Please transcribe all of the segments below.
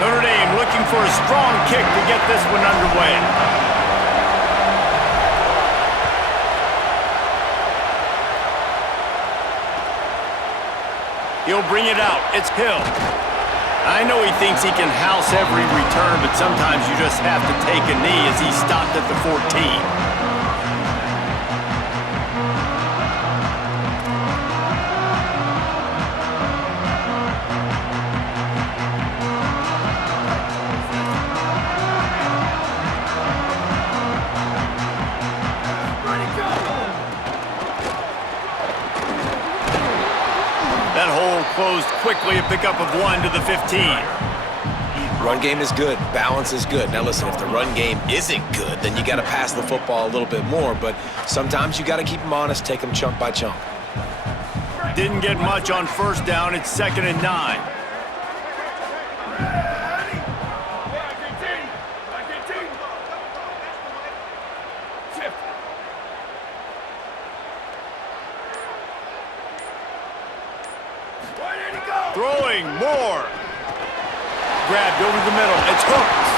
Notre Dame looking for a strong kick to get this one underway. He'll bring it out. It's Hill. I know he thinks he can house every return, but sometimes you just have to take a knee as he stopped at the 14. That hole closed quickly, a pickup of 1 to the 15. Run game is good. Balance is good. Now listen, if the run game isn't good, then you got to pass the football a little bit more. But sometimes you got to keep them honest, take them chunk by chunk. Didn't get much on first down. It's 2nd and 9. Throwing more. Grabbed over the middle. It's hooked.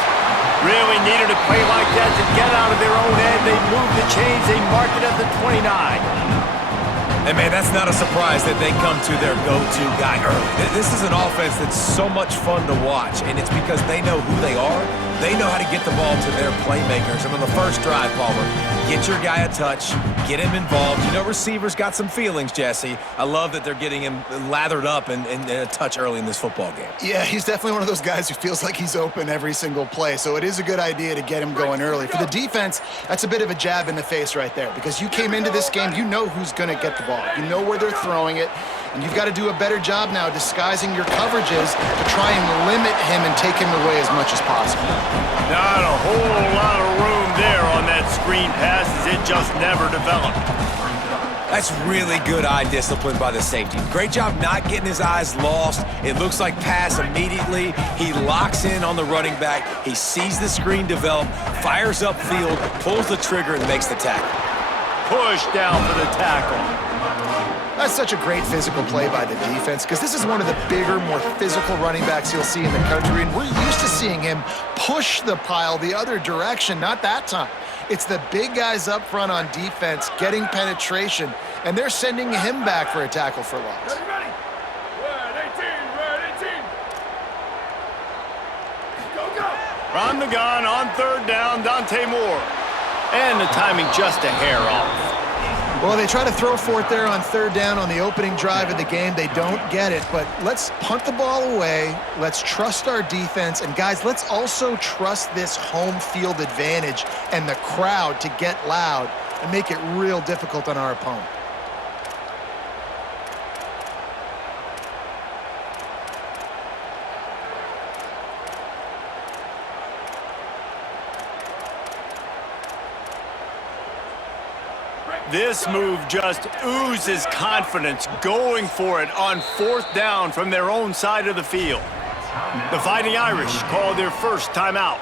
Really needed a play like that to get out of their own end. They moved the chains. They mark it at the 29. And, man, that's not a surprise that they come to their go-to guy early. This is an offense that's so much fun to watch, and it's because they know who they are. They know how to get the ball to their playmakers. And on the first drive, Palmer, get your guy a touch, get him involved. You know, receivers got some feelings, Jesse. I love that they're getting him lathered up and a touch early in this football game. Yeah, he's definitely one of those guys who feels like he's open every single play, so it is a good idea to get him going early. For the defense, that's a bit of a jab in the face right there because you came into this game, you know who's going to get the ball. You know where they're throwing it, and you've got to do a better job now disguising your coverages to try and limit him and take him away as much as possible. Not a whole lot of room there on that screen pass as it just never developed. That's really good eye discipline by the safety. Great job not getting his eyes lost. It looks like pass immediately. He locks in on the running back. He sees the screen develop, fires upfield, pulls the trigger, and makes the tackle. Push down for the tackle. That's such a great physical play by the defense because this is one of the bigger, more physical running backs you'll see in the country, and we're used to seeing him push the pile the other direction, not that time. It's the big guys up front on defense getting penetration, and they're sending him back for a tackle for loss. Red 18. Go. From the gun on 3rd down, Dante Moore. And the timing just a hair off. Well, they try to throw for it there on 3rd down on the opening drive of the game. They don't get it, but let's punt the ball away. Let's trust our defense. And, guys, let's also trust this home field advantage and the crowd to get loud and make it real difficult on our opponent. This move just oozes confidence, going for it on 4th down from their own side of the field. The Fighting Irish call their first timeout.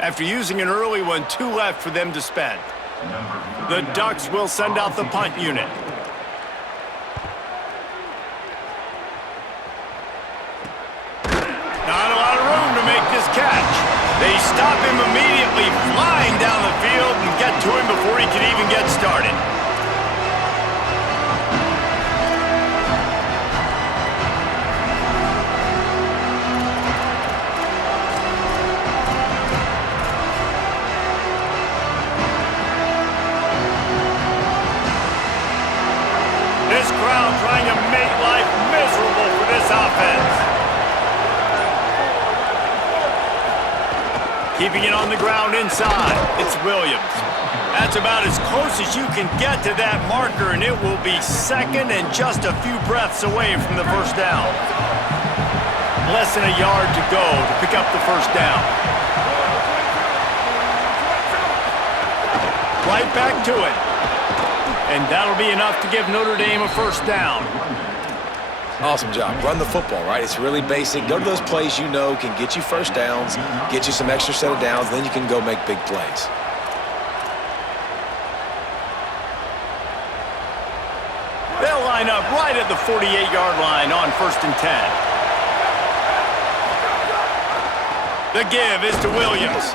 After using an early one, 2 left for them to spend. The Ducks will send out the punt unit. Not a lot of room to make this catch. They stop him immediately, flying down the field, and get to him before he can even get started. This crowd trying to make life miserable for this offense. Keeping it on the ground inside, it's Williams. That's about as close as you can get to that marker, and it will be 2nd and just a few breaths away from the first down. Less than a yard to go to pick up the first down. Right back to it. And that'll be enough to give Notre Dame a first down. Awesome job. Run the football, right? It's really basic. Go to those plays you know can get you first downs, get you some extra set of downs, then you can go make big plays. They'll line up right at the 48-yard line on 1st and 10. The give is to Williams.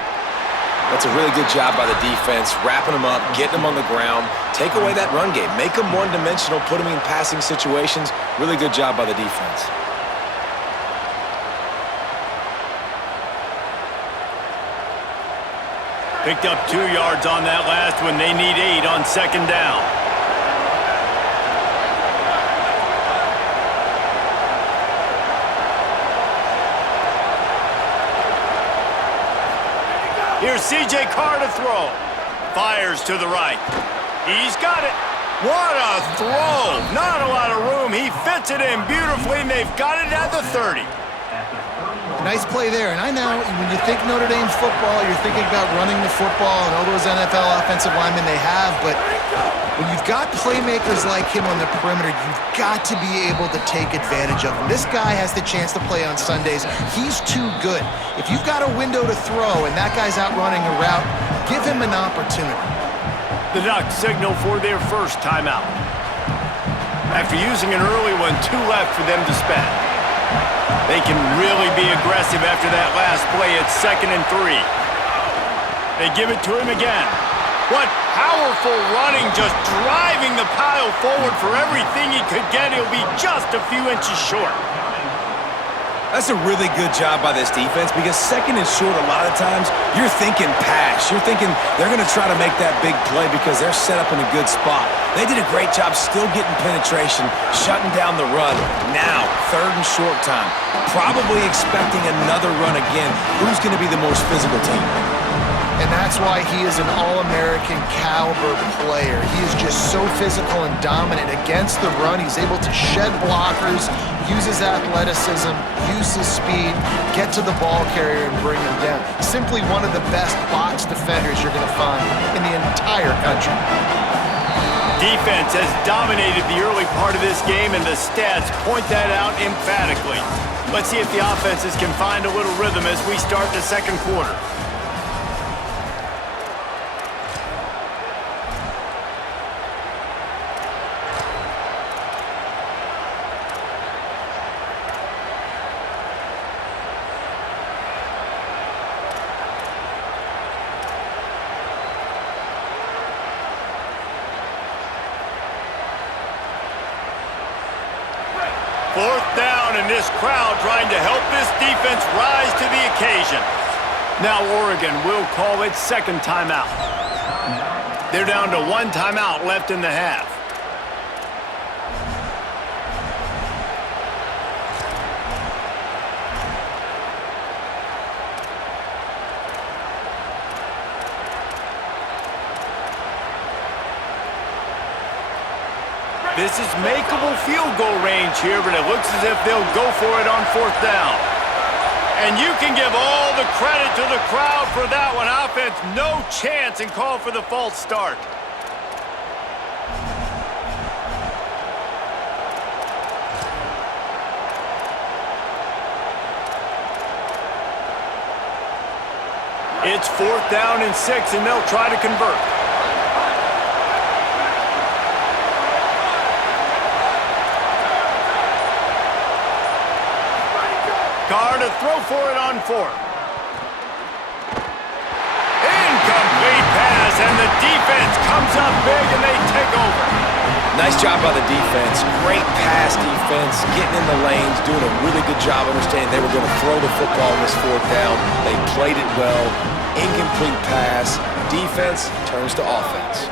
That's a really good job by the defense, wrapping them up, getting them on the ground, take away that run game, make them one-dimensional, put them in passing situations. Really good job by the defense. Picked up 2 yards on that last one. They need 8 on second down. Here's C.J. Carr to throw. Fires to the right. He's got it. What a throw. Not a lot of room. He fits it in beautifully, and they've got it at the 30. Nice play there. And I know when you think Notre Dame football, you're thinking about running the football and all those NFL offensive linemen they have. But when you've got playmakers like him on the perimeter, you've got to be able to take advantage of him. This guy has the chance to play on Sundays. He's too good. If you've got a window to throw and that guy's out running a route, give him an opportunity. The Ducks signal for their first timeout. After using an early one, 2 left for them to spend. They can really be aggressive after that last play. It's 2nd and 3. They give it to him again. What powerful running, just driving the pile forward for everything he could get. He'll be just a few inches short. That's a really good job by this defense because 2nd and short, a lot of times, you're thinking pass. You're thinking they're going to try to make that big play because they're set up in a good spot. They did a great job still getting penetration, shutting down the run. Now, 3rd and short time. Probably expecting another run again. Who's going to be the most physical team? And that's why he is an All-American caliber player. He is just so physical and dominant against the run. He's able to shed blockers, use his athleticism, use his speed, get to the ball carrier and bring him down. Simply one of the best box defenders you're going to find in the entire country. Defense has dominated the early part of this game, and the stats point that out emphatically. Let's see if the offenses can find a little rhythm as we start the second quarter. Fourth down, and this crowd trying to help this defense rise to the occasion. Now Oregon will call its 2nd timeout. They're down to 1 timeout left in the half. This is makeable field goal range here, but it looks as if they'll go for it on 4th down. And you can give all the credit to the crowd for that one. Offense, no chance, and call for the false start. It's 4th down and 6, and they'll try to convert. Carr to throw for it on 4th. Incomplete pass, and the defense comes up big, and they take over. Nice job by the defense. Great pass defense, getting in the lanes, doing a really good job understanding they were going to throw the football on this 4th down. They played it well. Incomplete pass. Defense turns to offense.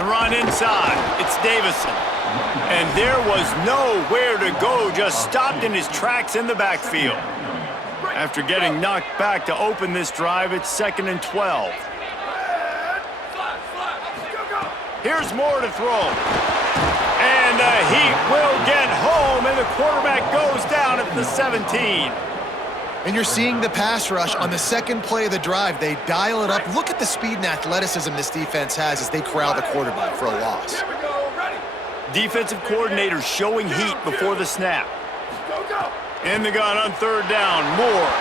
The run inside. It's Davison. And there was nowhere to go, just stopped in his tracks in the backfield. After getting knocked back to open this drive, it's 2nd and 12. Here's Moore to throw. And the Heat will get home, and the quarterback goes down at the 17. And you're seeing the pass rush on the 2nd play of the drive. They dial it up. Look at the speed and athleticism this defense has as they corral the quarterback for a loss. Defensive coordinator showing heat before the snap. In the gun on 3rd down, Moore.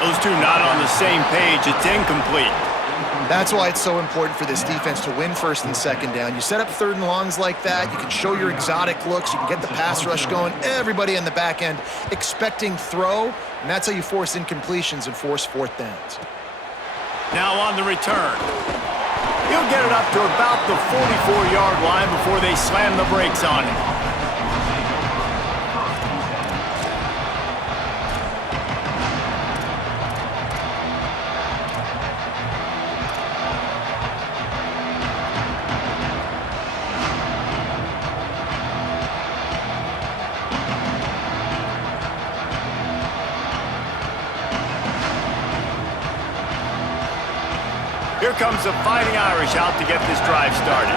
Those two not on the same page. It's incomplete. That's why it's so important for this defense to win first and second down. You set up third and longs like that, you can show your exotic looks, you can get the pass rush going, everybody in the back end expecting throw, and that's how you force incompletions and force fourth downs. Now on the return. He'll get it up to about the 44-yard line before they slam the brakes on him. Here comes the Fighting Irish out to get this drive started.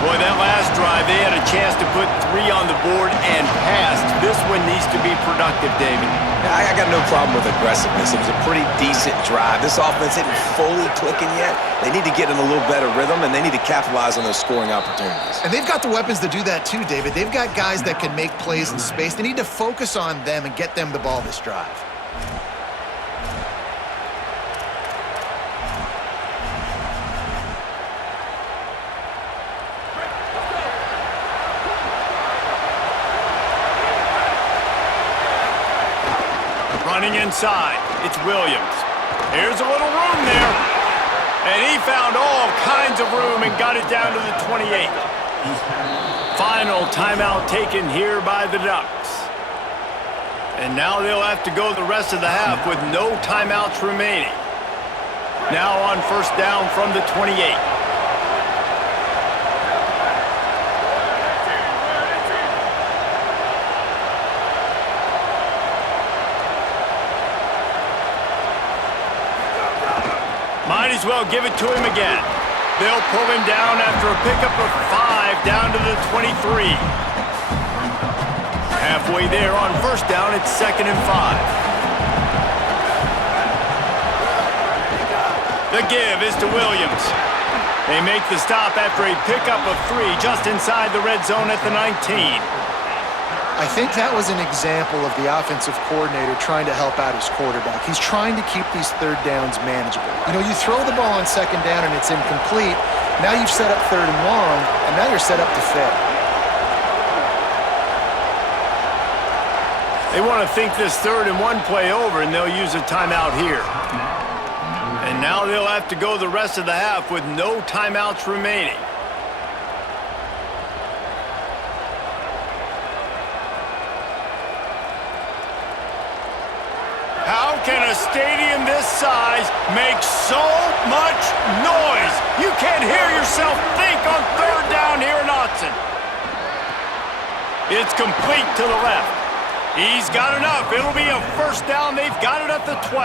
Boy, that last drive, they had a chance to put 3 on the board and passed. This one needs to be productive, David. I got no problem with aggressiveness. It was a pretty decent drive. This offense isn't fully clicking yet. They need to get in a little better rhythm, and they need to capitalize on those scoring opportunities. And they've got the weapons to do that too, David. They've got guys that can make plays in space. They need to focus on them and get them the ball this drive. Running inside, it's Williams. Here's a little room there. And he found all kinds of room and got it down to the 28. Final timeout taken here by the Ducks. And now they'll have to go the rest of the half with no timeouts remaining. Now on first down from the 28. Might as well give it to him again. They'll pull him down after a pickup of 5 down to the 23. Halfway there on first down, it's 2nd and 5. The give is to Williams. They make the stop after a pickup of 3 just inside the red zone at the 19. I think that was an example of the offensive coordinator trying to help out his quarterback. He's trying to keep these third downs manageable. You know, you throw the ball on second down and it's incomplete. Now you've set up third and long, and now you're set up to fail. They want to think this 3rd and 1 play over, and they'll use a timeout here. And now they'll have to go the rest of the half with no timeouts remaining. How can a stadium this size make so much noise? You can't hear yourself think on 3rd down here in Autzen. It's complete to the left. He's got enough. It'll be a first down. They've got it at the 12.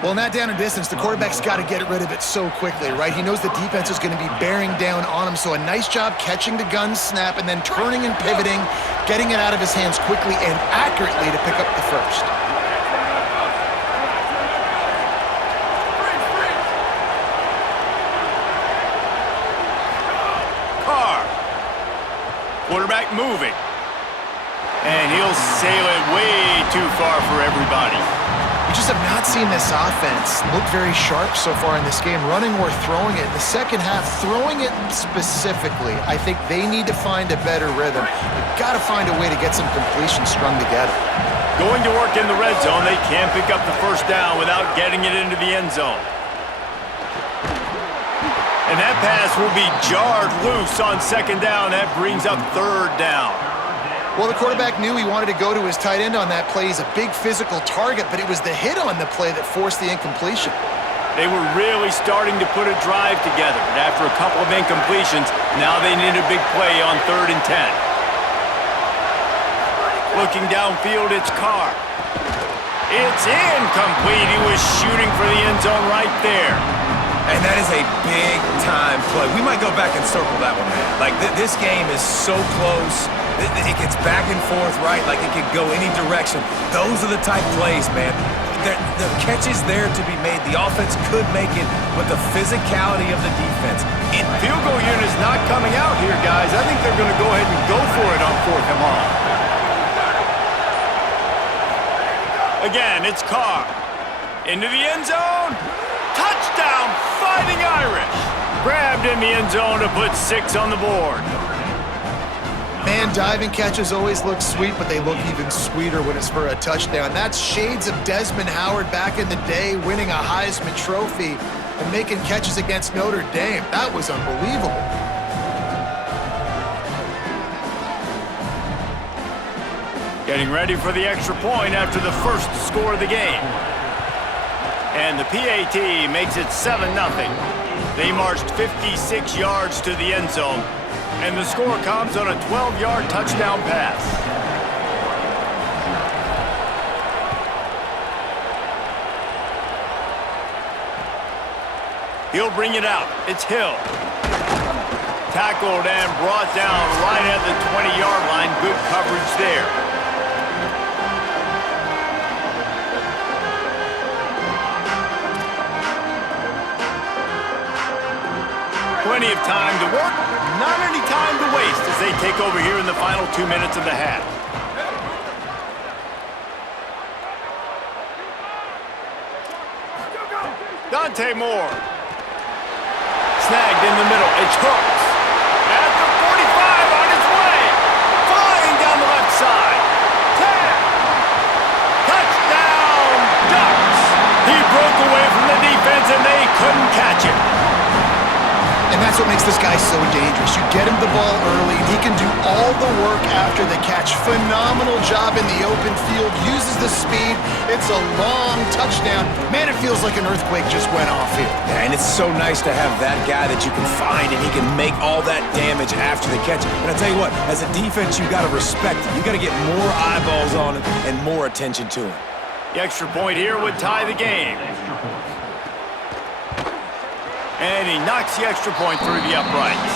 Well, in that down and distance, the quarterback's got to get rid of it so quickly, right? He knows the defense is going to be bearing down on him, so a nice job catching the gun snap and then turning and pivoting, getting it out of his hands quickly and accurately to pick up the first. Quarterback moving. And he'll sail it way too far for everybody. We just have not seen this offense look very sharp so far in this game, running or throwing it. In the second half, throwing it specifically, I think they need to find a better rhythm. They've got to find a way to get some completions strung together. Going to work in the red zone, they can't pick up the first down without getting it into the end zone. And that pass will be jarred loose on second down. That brings up 3rd down. Well, the quarterback knew he wanted to go to his tight end on that play. He's a big physical target, but it was the hit on the play that forced the incompletion. They were really starting to put a drive together. And after a couple of incompletions, now they need a big play on 3rd and 10. Looking downfield, it's Carr. It's incomplete. He was shooting for the end zone right there. And that is a big-time play. We might go back and circle that one, man. Like, this game is so close. It gets back and forth, right? Like, it could go any direction. Those are the type plays, man. The catch is there to be made. The offense could make it, but the physicality of the defense. Field goal unit is not coming out here, guys. I think they're going to go ahead and go for it on 4th and long. Again, it's Carr. Into the end zone. Touchdown, Fighting Irish grabbed in the end zone to put 6 on the board. Man, diving catches always look sweet, but they look even sweeter when it's for a touchdown. That's shades of Desmond Howard back in the day, winning a Heisman Trophy and making catches against Notre Dame. That was unbelievable. Getting ready for the extra point after the first score of the game. And the PAT makes it 7-0. They marched 56 yards to the end zone, and the score comes on a 12-yard touchdown pass. He'll bring it out. It's Hill. Tackled and brought down right at the 20-yard line. Good coverage there. Plenty of time to work, not any time to waste as they take over here in the final 2 minutes of the half. Dante Moore. Snagged in the middle. It's Hooks. At the 45 on his way. Flying down the left side. 10. Touchdown, Ducks. He broke away from the defense and they couldn't catch him. And that's what makes this guy so dangerous. You get him the ball early, and he can do all the work after the catch. Phenomenal job in the open field, uses the speed. It's a long touchdown. Man, it feels like an earthquake just went off here. Yeah, and it's so nice to have that guy that you can find, and he can make all that damage after the catch. And I tell you what, as a defense, you got to respect it. You got to get more eyeballs on him and more attention to him. The extra point here would tie the game. And he knocks the extra point through the uprights.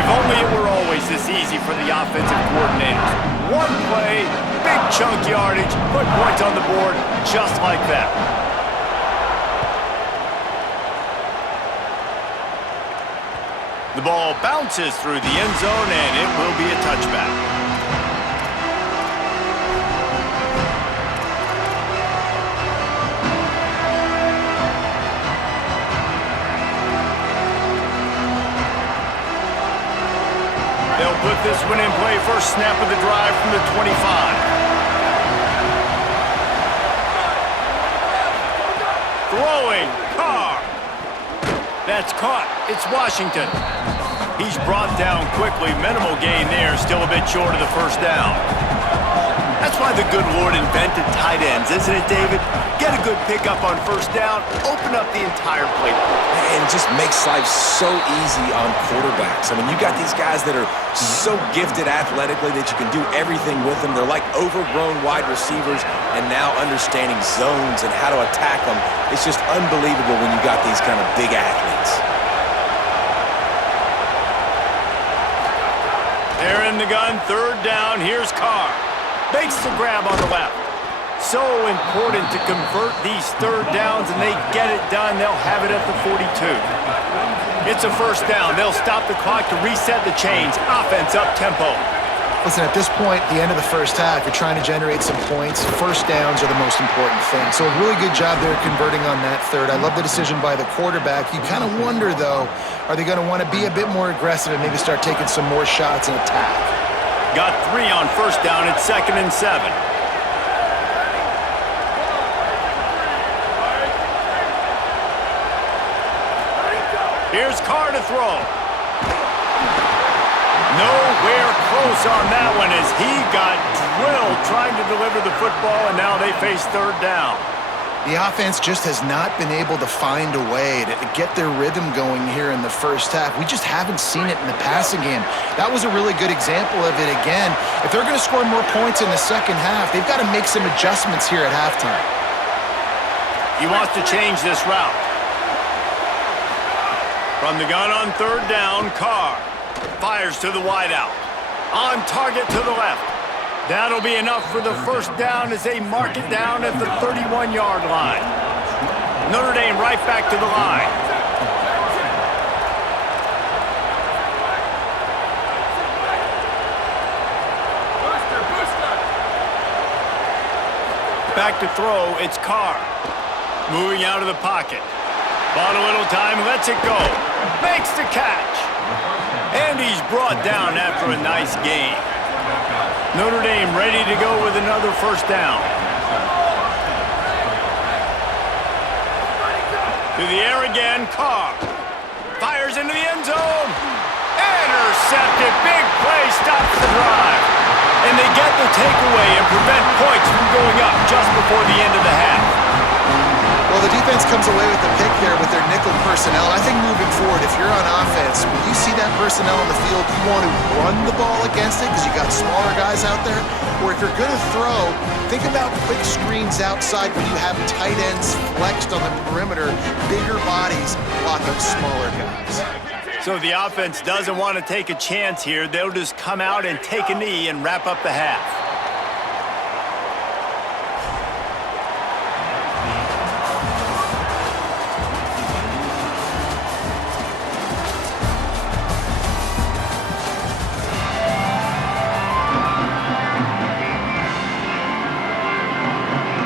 If only it were always this easy for the offensive coordinators. One play, big chunk yardage, put points on the board just like that. The ball bounces through the end zone, and it will be a touchback. They'll put this one in play. First snap of the drive from the 25. Throwing, Carr. That's caught. It's Washington. He's brought down quickly. Minimal gain there. Still a bit short of the first down. That's why the good Lord invented tight ends, isn't it, David? Get a good pickup on first down, open up the entire playbook. And just makes life so easy on quarterbacks. I mean, you got these guys that are so gifted athletically that you can do everything with them. They're like overgrown wide receivers, and now understanding zones and how to attack them. It's just unbelievable when you got these kind of big athletes. They're in the gun, third down. Here's Carr. Makes the grab on the left. So important to convert these third downs, and they get it done. They'll have it at the 42. It's a first down. They'll stop the clock to reset the chains. Offense up tempo. Listen, at this point, the end of the first half, you're trying to generate some points. First downs are the most important thing. So a really good job there converting on that third. I love the decision by the quarterback. You kind of wonder, though, are they going to want to be a bit more aggressive and maybe start taking some more shots and attack? Got 3 on first down. It's 2nd and 7. Here's Carr to throw. Nowhere close on that one as he got drilled trying to deliver the football, and now they face third down. The offense just has not been able to find a way to get their rhythm going here in the first half. We just haven't seen it in the passing game. That was a really good example of it again. If they're going to score more points in the second half, they've got to make some adjustments here at halftime. He wants to change this route. From the gun on third down, Carr fires to the wideout. On target to the left. That'll be enough for the first down as they mark it down at the 31-yard line. Notre Dame right back to the line. Back to throw, it's Carr. Moving out of the pocket. Bought a little time, lets it go. Makes the catch. And he's brought down after a nice gain. Notre Dame ready to go with another first down. To the air again, Carr. Fires into the end zone. Intercepted. Big play stops the drive. And they get the takeaway and prevent points from going up just before the end of the half. Well, the defense comes away with the pick there with their nickel personnel. I think moving forward, if you're on offense, when you see that personnel on the field, you want to run the ball against it because you got smaller guys out there. Or if you're going to throw, think about quick screens outside when you have tight ends flexed on the perimeter, bigger bodies blocking smaller guys. So the offense doesn't want to take a chance here. They'll just come out and take a knee and wrap up the half.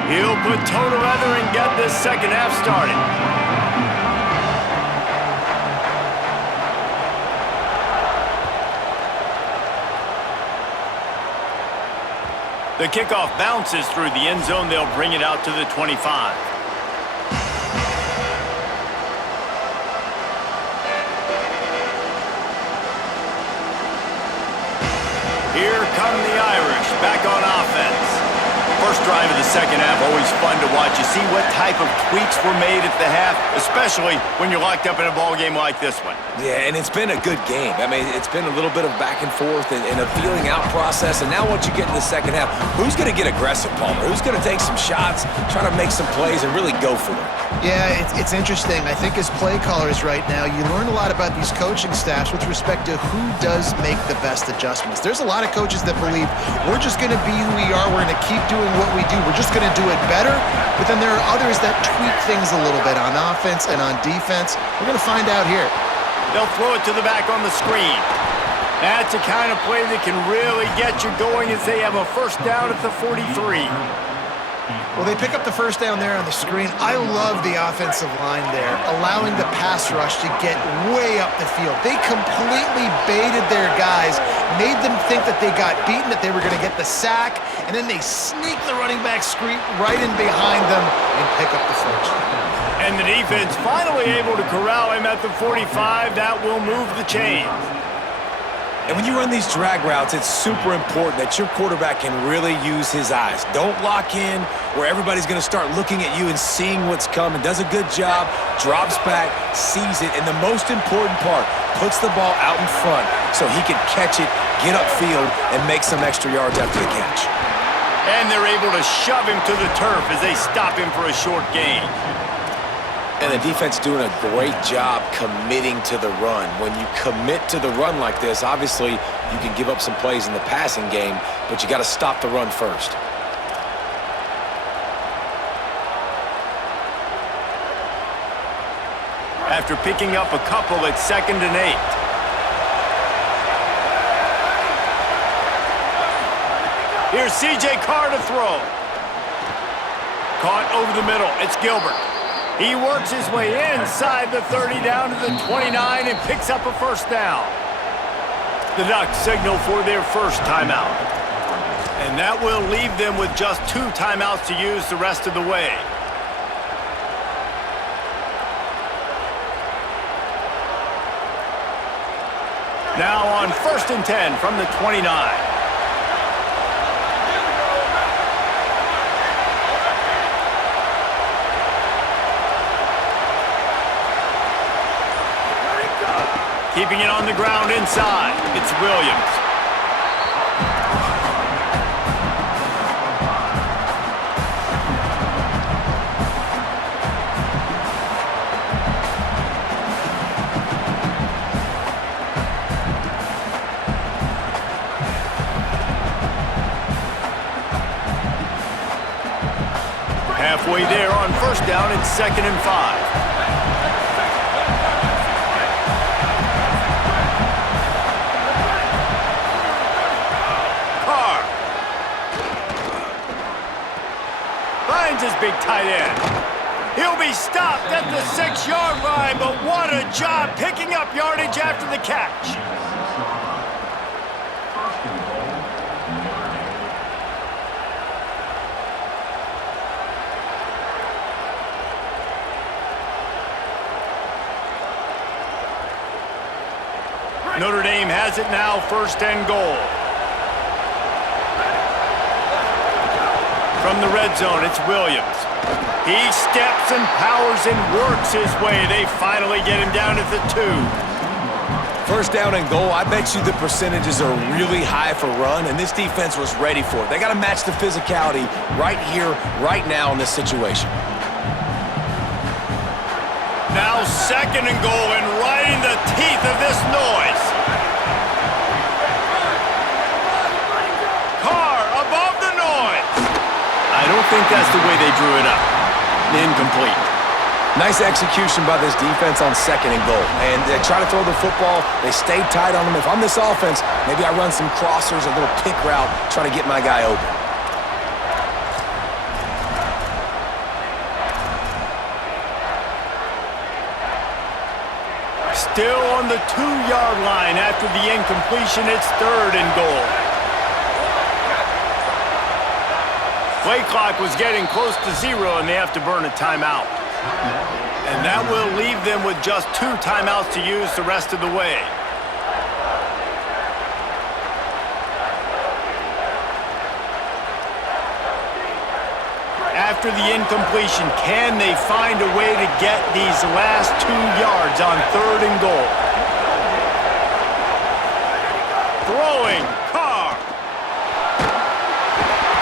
He'll put toe to leather and get this second half started. The kickoff bounces through the end zone. They'll bring it out to the 25. Here come the Irish back on offense. First drive of the second half, always fun to watch. You see what type of tweaks were made at the half, especially when you're locked up in a ball game like this one. Yeah, and it's been a good game. I mean, it's been a little bit of back and forth and a feeling out process. And now once you get in the second half, who's going to get aggressive, Palmer? Who's going to take some shots, try to make some plays, and really go for it? Yeah, it's interesting. I think as play callers right now, you learn a lot about these coaching staffs with respect to who does make the best adjustments. There's a lot of coaches that believe we're just going to be who we are. We're going to keep doing what we do. We're just going to do it better. But then there are others that tweak things a little bit on offense and on defense. We're going to find out here. They'll throw it to the back on the screen. That's a kind of play that can really get you going as they have a first down at the 43. Well, they pick up the first down there on the screen. I love the offensive line there, allowing the pass rush to get way up the field. They completely baited their guys, made them think that they got beaten, that they were going to get the sack, and then they sneak the running back screen right in behind them and pick up the first. And the defense finally able to corral him at the 45. That will move the chains. And when you run these drag routes, it's super important that your quarterback can really use his eyes. Don't lock in where everybody's going to start looking at you and seeing what's coming. Does a good job, drops back, sees it, and the most important part, puts the ball out in front so he can catch it, get upfield, and make some extra yards after the catch. And they're able to shove him to the turf as they stop him for a short gain. And the defense doing a great job committing to the run. When you commit to the run like this, obviously you can give up some plays in the passing game, but you got to stop the run first. After picking up a couple, it's 2nd and 8. Here's C.J. Carr to throw. Caught over the middle. It's Gilbert. He works his way inside the 30 down to the 29 and picks up a first down. The Ducks signal for their first timeout. And that will leave them with just 2 timeouts to use the rest of the way. Now on 1st and 10 from the 29. Keeping it on the ground inside. It's Williams. Halfway there on first down, it's 2nd and 5. Finds his big tight end. He'll be stopped at the 6-yard line, but what a job picking up yardage after the catch. Notre Dame has it now, 1st and goal. From the red zone, it's Williams. He steps and powers and works his way. They finally get him down at the 2. 1st down and goal, I bet you the percentages are really high for run, and this defense was ready for it. They got to match the physicality right here, right now in this situation. Now 2nd and goal, and right in the teeth of this noise. Carr above the noise. I don't think that's the way they drew it up. Incomplete. Nice execution by this defense on 2nd and goal. And they try to throw the football. They stayed tight on them. If I'm this offense, maybe I run some crossers, a little pick route, try to get my guy open. Still on the 2-yard line after the incompletion. It's 3rd and goal. Play clock was getting close to 0, and they have to burn a timeout. And that will leave them with just 2 timeouts to use the rest of the way. After the incompletion, can they find a way to get these last 2 yards on 3rd and goal? Throwing, Carr.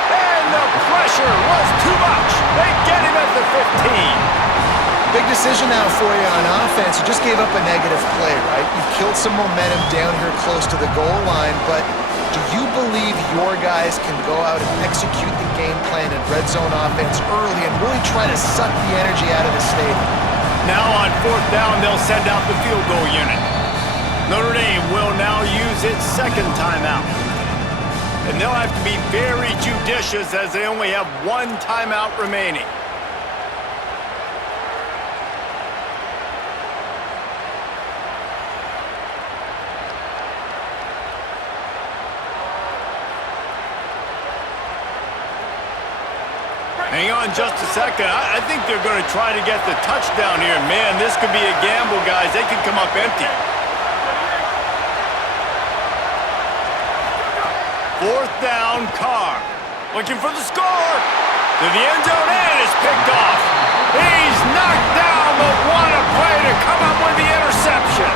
And the pressure was too much. They get him at the 15. Big decision now for you on offense. You just gave up a negative play, right? You killed some momentum down here close to the goal line, but do you believe your guys can go out and execute the game plan in red zone offense early and really try to suck the energy out of the stadium? Now on 4th down, they'll send out the field goal unit. Notre Dame will now use its 2nd timeout. And they'll have to be very judicious as they only have 1 timeout remaining. Hang on just a second. I think they're going to try to get the touchdown here. Man, this could be a gamble, guys. They could come up empty. 4th down, Carr. Looking for the score. To the end zone, and it's picked off. He's knocked down, but what a play to come up with the interception.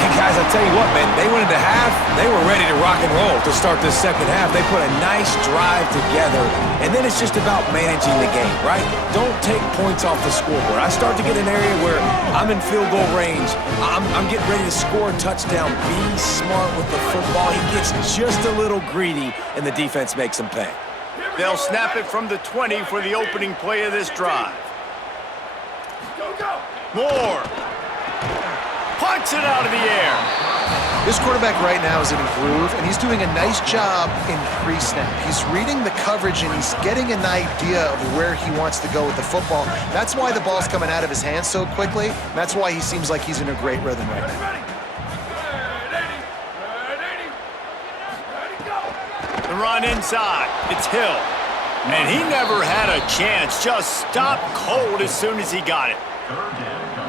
Hey, guys, I tell you what, man, they went into half. They were ready to rock and roll to start this 2nd half. They put a nice drive together, and then it's just about managing the game, right? Don't take points off the scoreboard. I start to get an area where I'm in field goal range. I'm getting ready to score a touchdown. Be smart with the football. He gets just a little greedy, and the defense makes him pay. They'll snap it from the 20 for the opening play of this drive. Moore. Punts it out of the air. This quarterback right now is in a groove, and he's doing a nice job in pre-snap. He's reading the coverage, and he's getting an idea of where he wants to go with the football. That's why the ball's coming out of his hands so quickly. That's why he seems like he's in a great rhythm right now. The run inside. It's Hill. And he never had a chance. Just stopped cold as soon as he got it.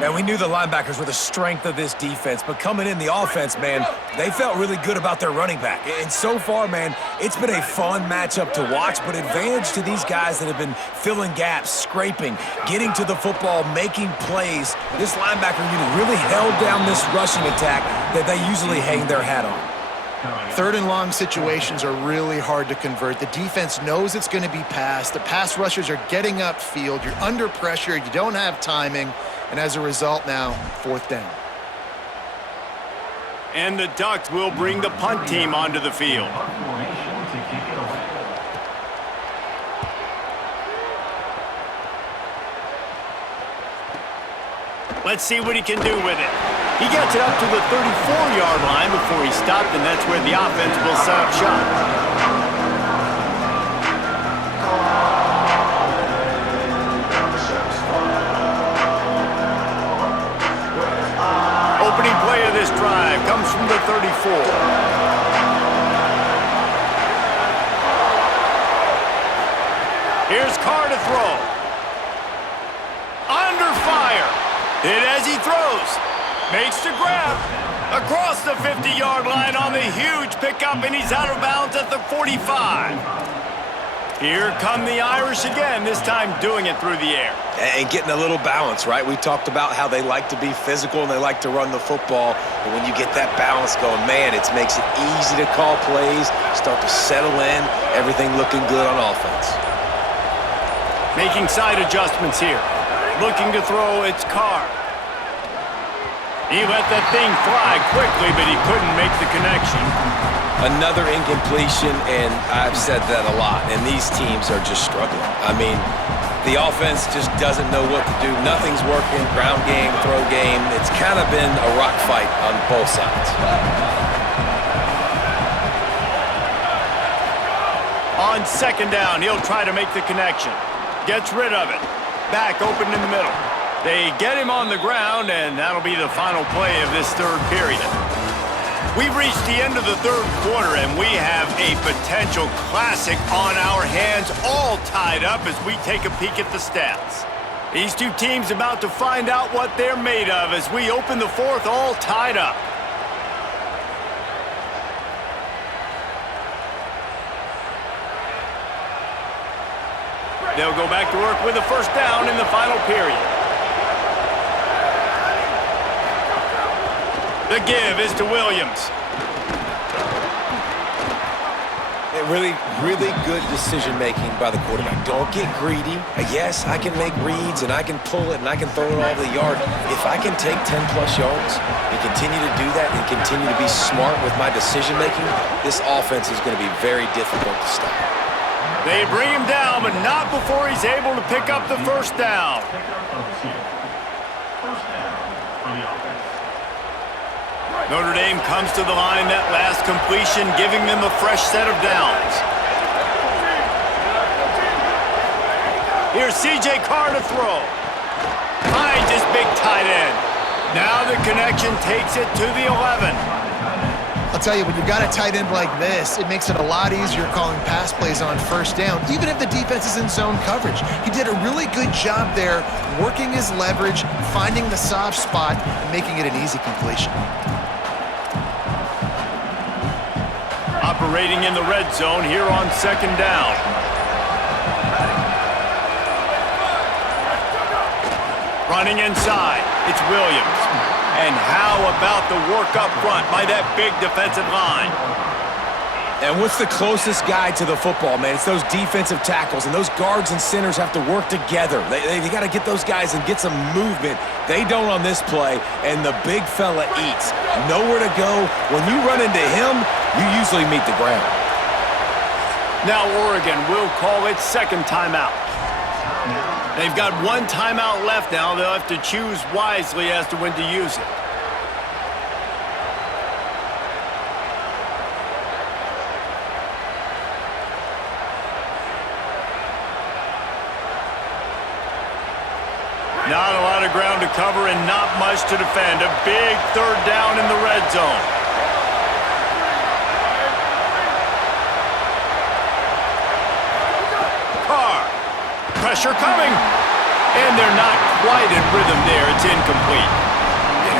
Man, we knew the linebackers were the strength of this defense, but coming in the offense, man, they felt really good about their running back. And so far, man, it's been a fun matchup to watch, but advantage to these guys that have been filling gaps, scraping, getting to the football, making plays. This linebacker unit really held down this rushing attack that they usually hang their hat on. 3rd and long situations are really hard to convert. The defense knows it's going to be passed. The pass rushers are getting upfield. You're under pressure. You don't have timing. And as a result now, 4th down. And the Ducks will bring the punt team onto the field. Let's see what he can do with it. He gets it up to the 34-yard line before he stopped, and that's where the offense will set up shop. drive comes from the 34. Here's Carr to throw. Under fire. Hit as he throws. Makes the grab. Across the 50-yard line on the huge pickup, and he's out of bounds at the 45. Here come the Irish again, this time doing it through the air. And getting a little balance, right? We talked about how they like to be physical and they like to run the football. But when you get that balance going, man, it makes it easy to call plays, start to settle in, everything looking good on offense. Making side adjustments here. Looking to throw, it's Carr. He let that thing fly quickly, but he couldn't make the connection. Another incompletion, and I've said that a lot, and these teams are just struggling. I mean, the offense just doesn't know what to do. Nothing's working, ground game, throw game. It's kind of been a rock fight on both sides. On second down, he'll try to make the connection. Gets rid of it. Back open in the middle. They get him on the ground, and that'll be the final play of this third period. We've reached the end of the third quarter, and we have a potential classic on our hands, all tied up as we take a peek at the stats. These two teams about to find out what they're made of as we open the fourth, all tied up. They'll go back to work with a first down in the final period. The give is to Williams. Really, really good decision-making by the quarterback. Don't get greedy. Yes, I can make reads, and I can pull it, and I can throw it all over the yard. If I can take 10-plus yards and continue to do that and continue to be smart with my decision-making, this offense is going to be very difficult to stop. They bring him down, but not before he's able to pick up the first down. Notre Dame comes to the line, that last completion, giving them a fresh set of downs. Here's C.J. Carr to throw. Finds his big tight end. Now the connection takes it to the 11. I'll tell you, when you've got a tight end like this, it makes it a lot easier calling pass plays on first down, even if the defense is in zone coverage. He did a really good job there, working his leverage, finding the soft spot, and making it an easy completion. Operating in the red zone here on second down. Running inside, it's Williams. And how about the work up front by that big defensive line? And what's the closest guy to the football, man? It's those defensive tackles, and those guards and centers have to work together. They got to get those guys and get some movement. They don't on this play, and the big fella eats. Nowhere to go. When you run into him, you usually meet the ground. Now Oregon will call its second timeout. They've got one timeout left now. They'll have to choose wisely as to when to use it. Not a lot of ground to cover and not much to defend. A big third down in the red zone. Carr. Pressure coming. And they're not quite in rhythm there. It's incomplete.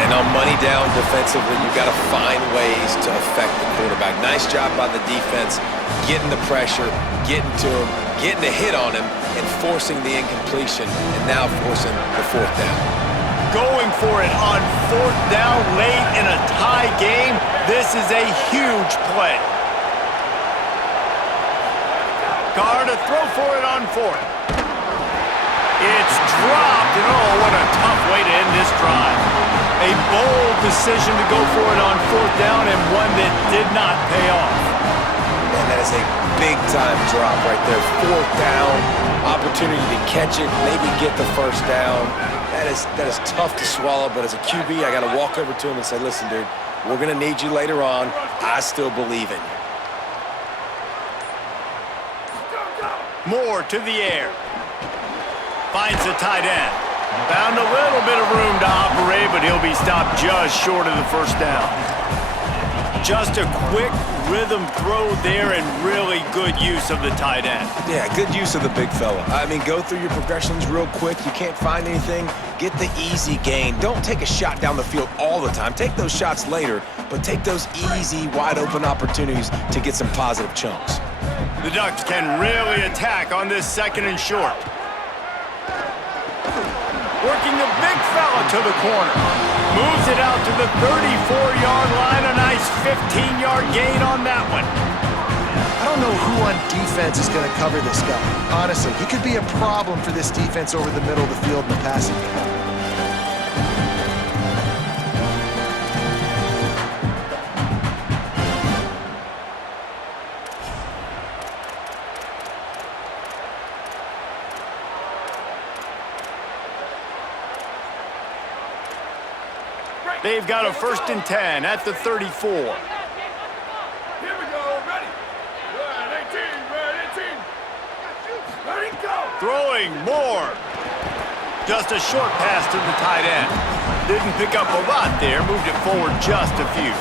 And on money down defensively, you've got to find ways to affect the quarterback. Nice job by the defense, getting the pressure, getting to him, getting a hit on him, and forcing the incompletion, and now forcing the fourth down. Going for it on fourth down late in a tie game. This is a huge play. Carr to throw for it on fourth. It's dropped, and oh, what a tough way to end this drive. A bold decision to go for it on fourth down, and one that did not pay off. And that is a big-time drop right there. Fourth down, opportunity to catch it, maybe get the first down. That is tough to swallow, but as a QB, I got to walk over to him and say, listen, dude, we're going to need you later on. I still believe in you. Moore to the air. Finds the tight end. Found a little bit of room to operate, but he'll be stopped just short of the first down. Just a quick rhythm throw there and really good use of the tight end. Yeah, good use of the big fella. I mean, go through your progressions real quick. You can't find anything, get the easy gain. Don't take a shot down the field all the time. Take those shots later, but take those easy, wide-open opportunities to get some positive chunks. The Ducks can really attack on this 2nd and short. Working the big fella to the corner. Moves it out to the 34-yard line. A nice 15-yard gain on that one. I don't know who on defense is going to cover this guy. Honestly, he could be a problem for this defense over the middle of the field in the passing game. They've got a 1st and 10 at the 34. Here we go, ready. Red 18, ready, go. Throwing more. Just a short pass to the tight end. Didn't pick up a lot there, moved it forward just a few.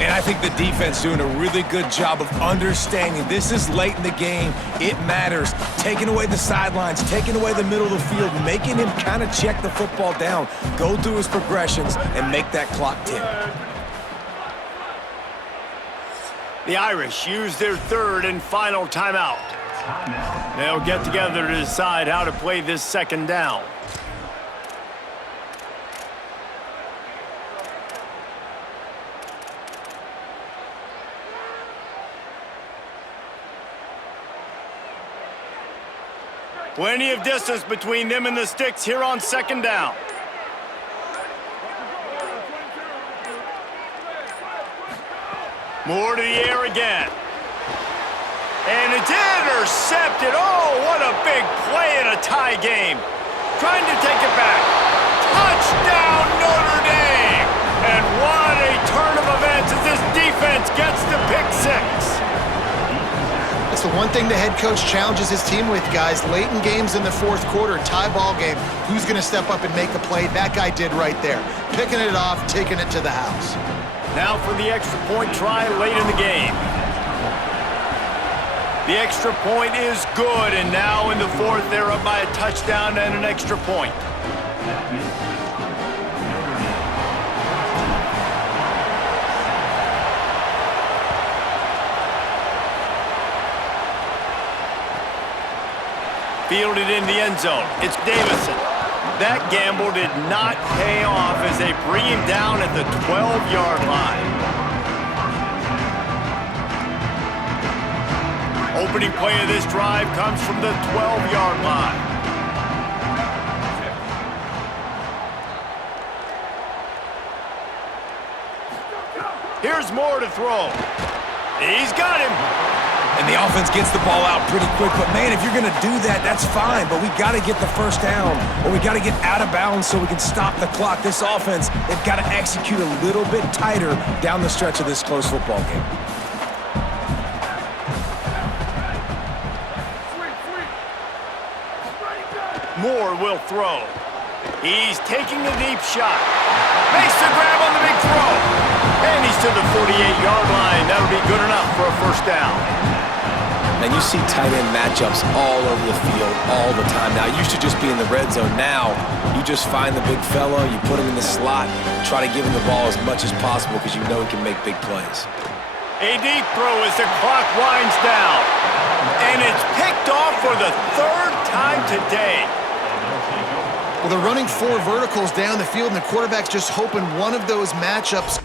And I think the defense doing a really good job of understanding this is late in the game. It matters. Taking away the sidelines, taking away the middle of the field, making him kind of check the football down, go through his progressions, and make that clock tick. The Irish use their 3rd and final timeout. They'll get together to decide how to play this 2nd down. Plenty of distance between them and the sticks here on 2nd down. More to the air again. And it's intercepted. Oh, what a big play in a tie game. Trying to take it back. Touchdown, Notre Dame! And what a turn of events as this defense gets the pick 6. That's the one thing the head coach challenges his team with, guys. Late in games in the 4th quarter, tie ball game, who's going to step up and make a play? That guy did right there. Picking it off, taking it to the house. Now for the extra point try late in the game. The extra point is good, and now in the 4th, they're up by a touchdown and an extra point. Fielded in the end zone. It's Davison. That gamble did not pay off as they bring him down at the 12-yard line. Opening play of this drive comes from the 12-yard line. Here's Moore to throw. He's got him. And the offense gets the ball out pretty quick. But, man, if you're going to do that, that's fine. But we got to get the first down, or we got to get out of bounds so we can stop the clock. This offense, they've got to execute a little bit tighter down the stretch of this close football game. Moore will throw. He's taking a deep shot. Makes the grab on the big throw. And he's to the 48-yard line. That'll be good enough for a first down. And you see tight end matchups all over the field all the time. Now, it used to just be in the red zone. Now, you just find the big fella, you put him in the slot, try to give him the ball as much as possible because you know he can make big plays. A deep throw as the clock winds down. And it's picked off for the 3rd time today. Well, they're running 4 verticals down the field, and the quarterback's just hoping one of those matchups